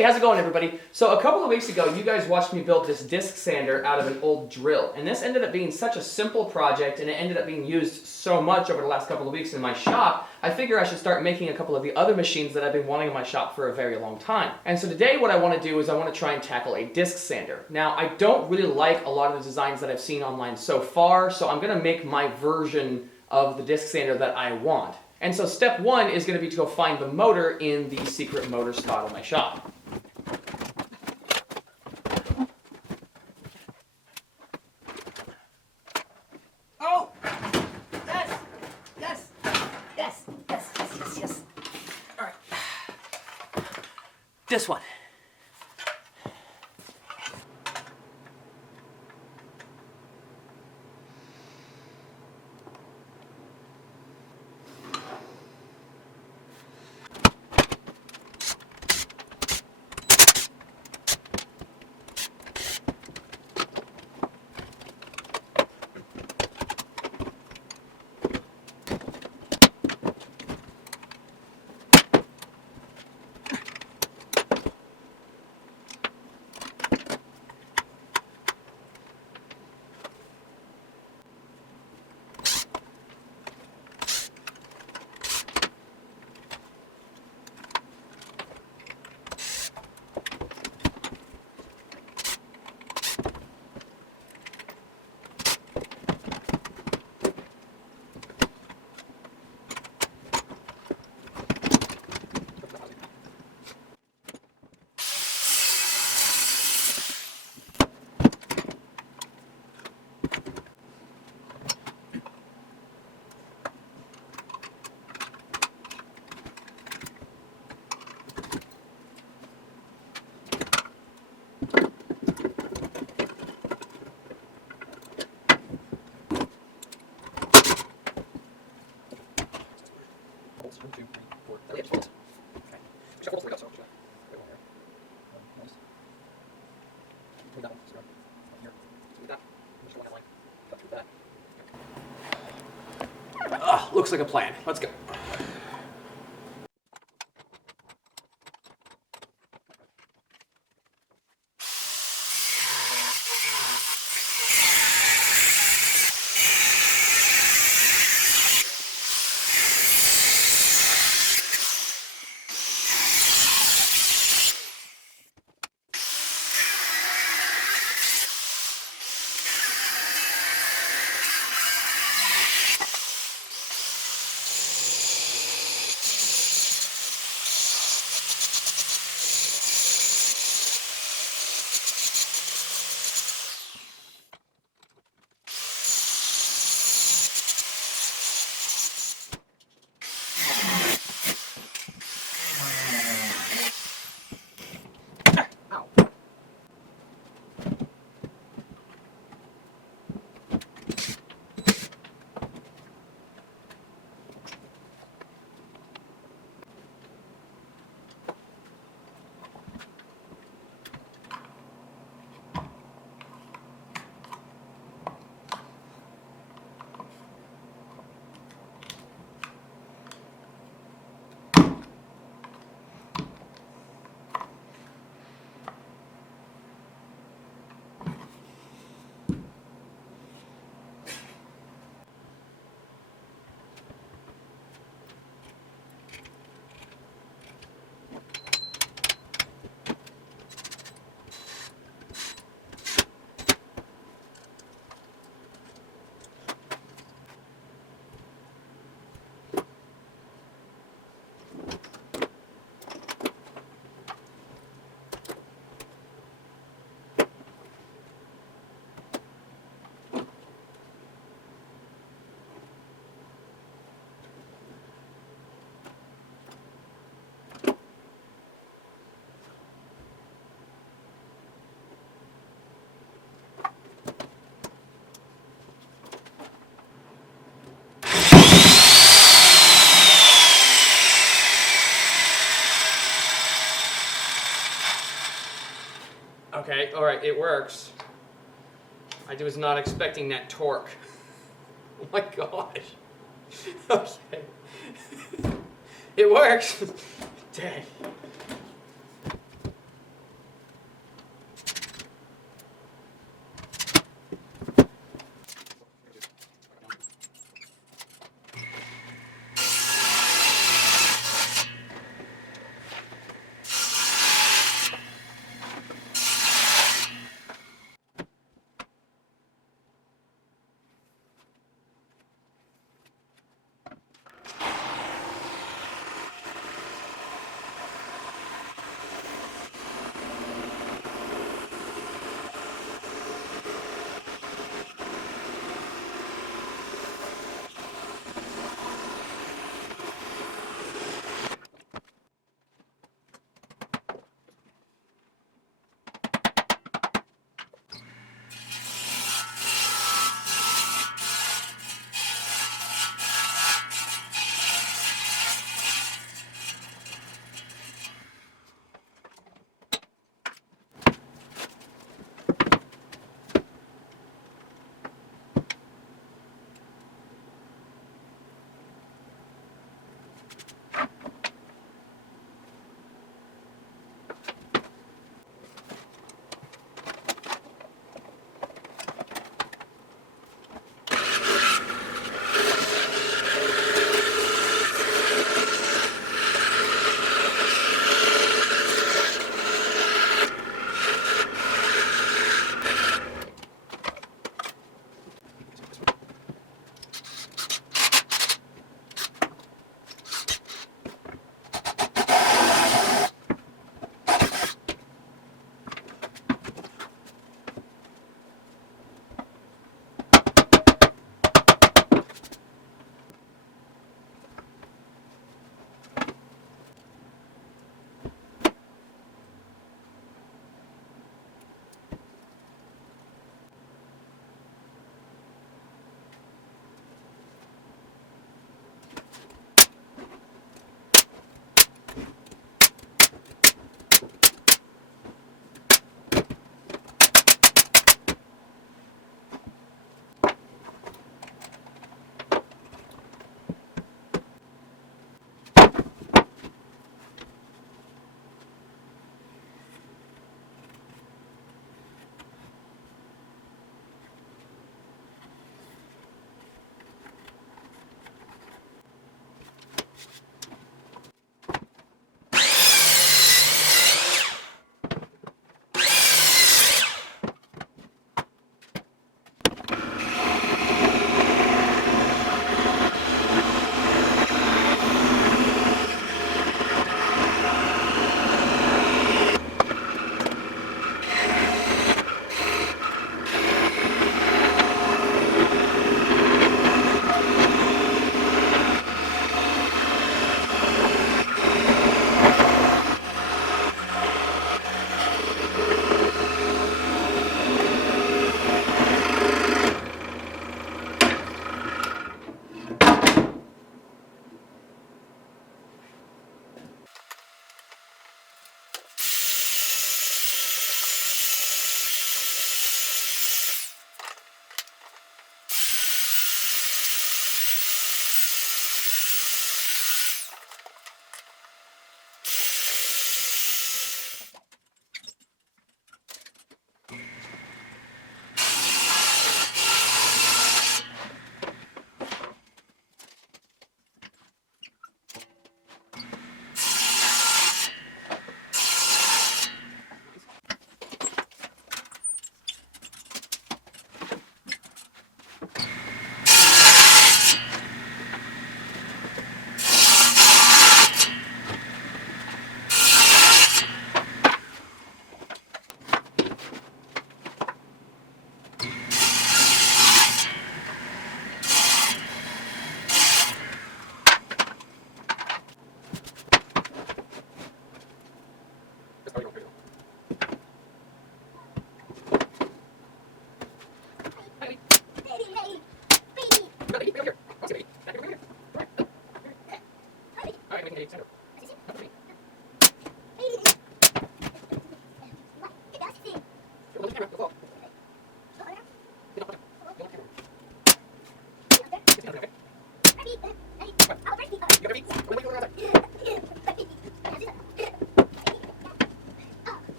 Hey, how's it going, everybody? So a couple of weeks ago, you guys watched me build this disc sander out of an old drill. And this ended up being such a simple project, and it ended up being used so much over the last couple of weeks in my shop, I figure I should start making a couple of the other machines that I've been wanting in my shop for a very long time. And so today what I want to do is I want to try and tackle a disc sander. Now, I don't really like a lot of the designs that I've seen online so far, so I'm going to make my version of the disc sander that I want. And so step one is going to be to go find the motor in the secret motor spot in my shop. Oh! Yes! Yes! Yes! Yes! Yes! Yes! Yes! All right. This one. Looks like a plan. Let's go. Okay, alright, it works. I was not expecting that torque. Oh my gosh. Okay. It works. Dang.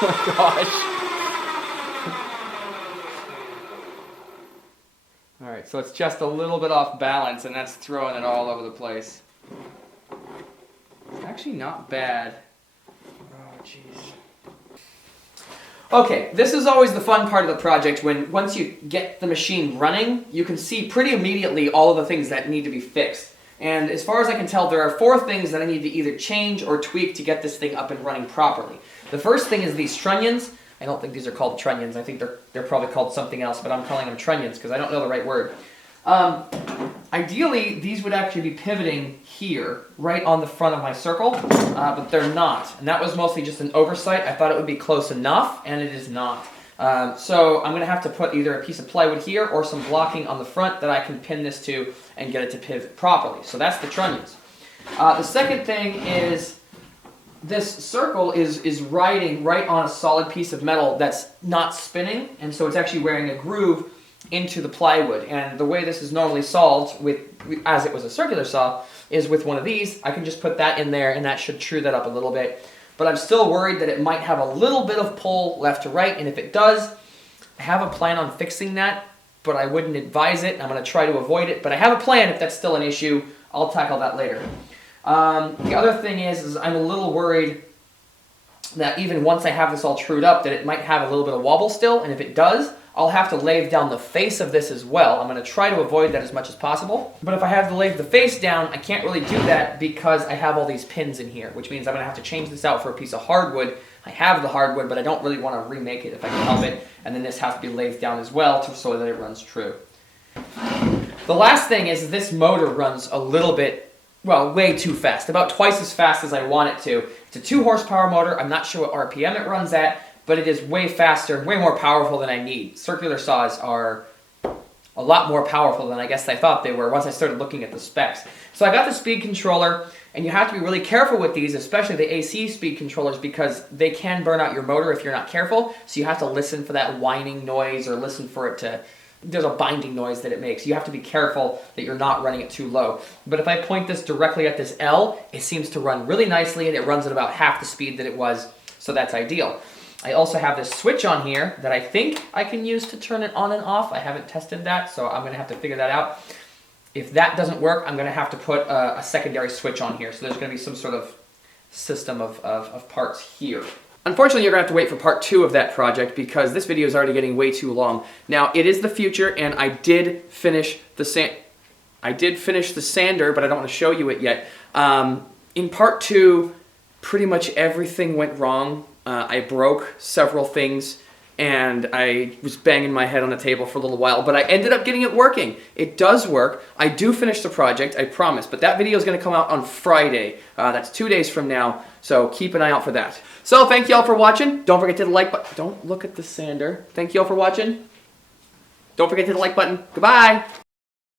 Oh my gosh. All right, so it's just a little bit off balance, and that's throwing it all over the place. It's actually not bad. Oh, jeez. Okay, this is always the fun part of the project when once you get the machine running, you can see pretty immediately all of the things that need to be fixed. And as far as I can tell, there are 4 things that I need to either change or tweak to get this thing up and running properly. The first thing is these trunnions. I don't think these are called trunnions. I think they're probably called something else, but I'm calling them trunnions because I don't know the right word. Ideally, these would actually be pivoting here, right on the front of my circle, but they're not. And that was mostly just an oversight. I thought it would be close enough, and it is not. So I'm going to have to put either a piece of plywood here or some blocking on the front that I can pin this to and get it to pivot properly. So that's the trunnions. The second thing is this circle is riding right on a solid piece of metal that's not spinning, and so it's actually wearing a groove into the plywood. And the way this is normally solved, as it was a circular saw, is with one of these. I can just put that in there and that should true that up a little bit. But I'm still worried that it might have a little bit of pull left to right, and if it does, I have a plan on fixing that, but I wouldn't advise it. I'm going to try to avoid it, but I have a plan. If that's still an issue, I'll tackle that later. The other thing is I'm a little worried that even once I have this all trued up, that it might have a little bit of wobble still, and if it does, I'll have to lathe down the face of this as well. I'm going to try to avoid that as much as possible. But if I have to lathe the face down, I can't really do that because I have all these pins in here, which means I'm going to have to change this out for a piece of hardwood. I have the hardwood, but I don't really want to remake it if I can help it. And then this has to be lathed down as well so that it runs true. The last thing is this motor runs a little bit, well, way too fast. About twice as fast as I want it to. It's a 2 horsepower motor. I'm not sure what RPM it runs at, but it is way faster, way more powerful than I need. Circular saws are a lot more powerful than I guess I thought they were once I started looking at the specs. So I got the speed controller, and you have to be really careful with these, especially the AC speed controllers, because they can burn out your motor if you're not careful. So you have to listen for that whining noise or listen for it to, there's a binding noise that it makes. You have to be careful that you're not running it too low. But if I point this directly at this L, it seems to run really nicely, and it runs at about half the speed that it was, so that's ideal. I also have this switch on here that I think I can use to turn it on and off. I haven't tested that, so I'm going to have to figure that out. If that doesn't work, I'm going to have to put a secondary switch on here. So there's going to be some sort of system of parts here. Unfortunately, you're going to have to wait for part 2 of that project because this video is already getting way too long. Now, it is the future, and I did finish the sander, but I don't want to show you it yet. In part 2, pretty much everything went wrong. I broke several things, and I was banging my head on the table for a little while, but I ended up getting it working. It does work. I do finish the project, I promise, but that video is going to come out on Friday. That's 2 days from now, so keep an eye out for that. So thank you all for watching. Don't forget to hit the like button. Don't look at the sander. Thank you all for watching. Don't forget to hit the like button. Goodbye.